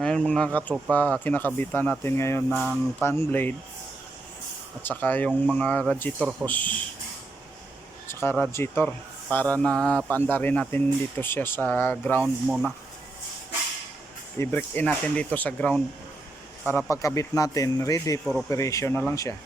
Ngayon mga katropa, kinakabitan natin ngayon ng fan blade at saka yung mga radiator hose at saka radiator para na paandarin natin dito siya sa ground muna. I-break in natin dito sa ground para pagkabit natin ready for operation na lang siya.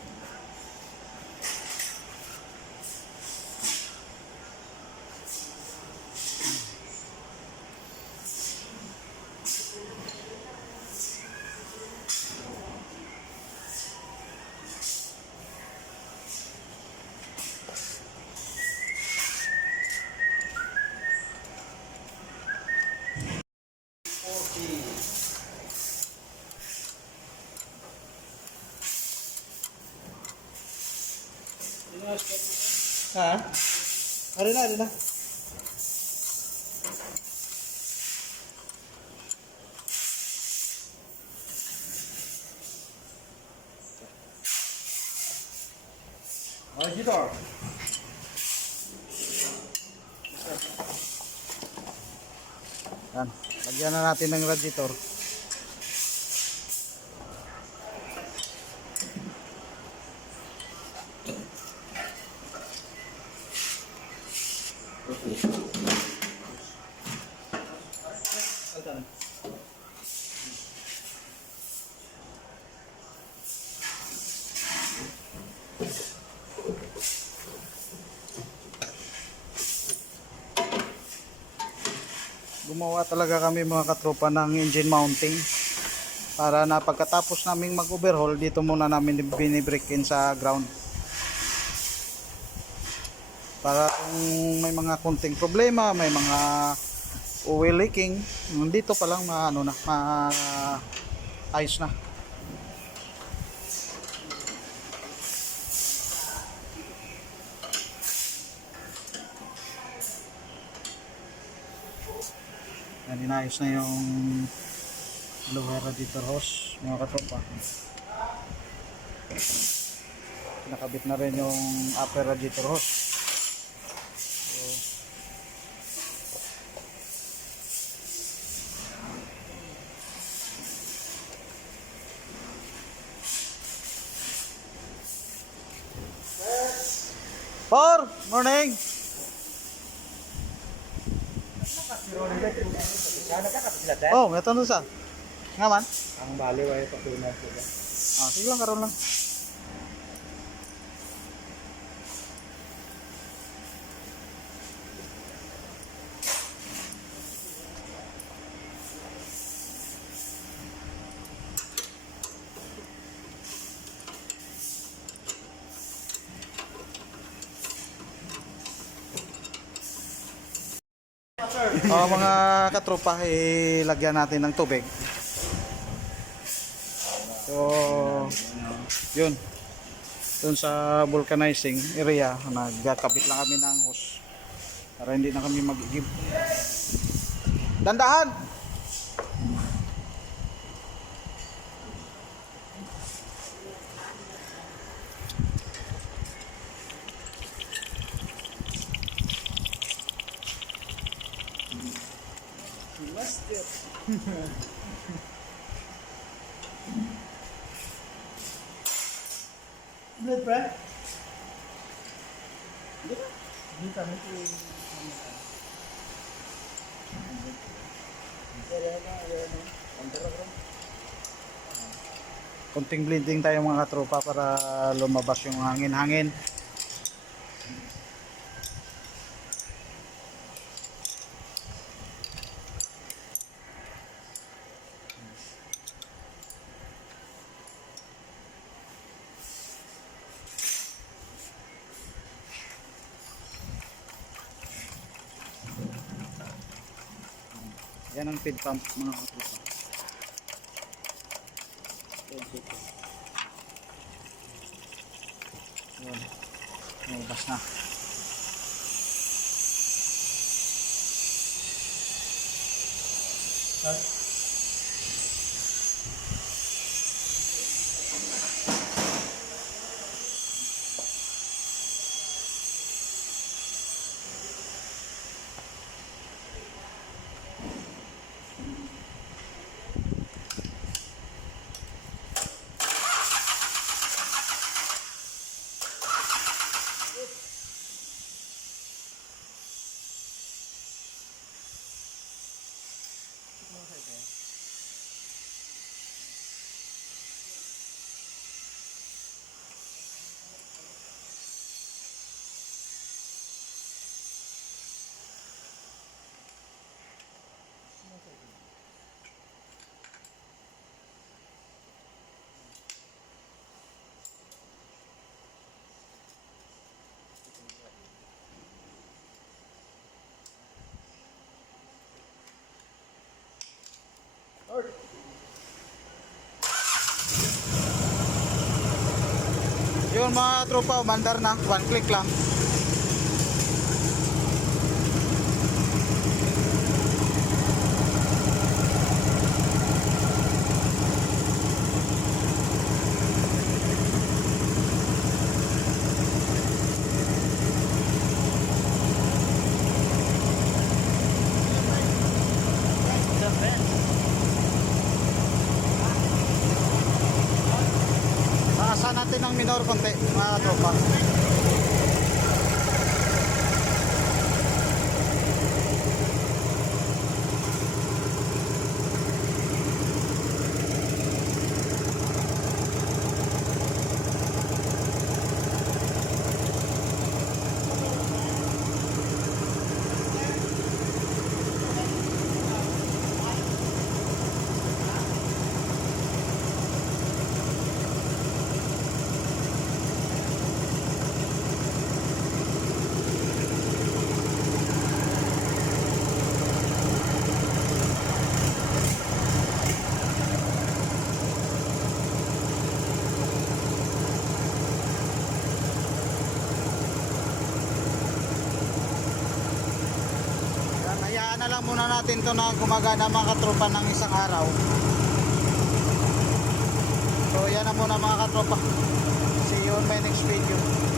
Ha? Ari na. Radiator. Yan. Lagyan na natin ng radiator. Gumawa talaga kami mga katropa ng engine mounting para na pagkatapos naming mag overhaul dito muna namin binibreak in sa ground para kung may mga konting problema, may mga oil leaking, dito pa lang ayos na. Yan, inayos na yung lower radiator hose mga katropa. Nakabit na rin yung upper radiator hose. Morning. Oh, ito na sa. Nga man? Ang baliw ay patunan ko ba? Sige lang, karoon lang. Mga katropa, ilagyan natin ng tubig. So, yun. Doon sa vulcanizing area, nagkakabit lang kami ng hose para hindi na kami mag-igib. Dandahan! Master. Blood bra? Hindi kami po. Konting blending tayo mga katropa para lumabas yung hangin-hangin. Yan ang feed pump mga katropa. Yan. Lumabas na. Yun mga tropa, umandar na. One click lang. Taasan natin ng minor konti mga tropa. Yan, hayaan na lang muna natin to na gumagana mga katropa ng isang araw. So yan na muna mga katropa. See you on my next video.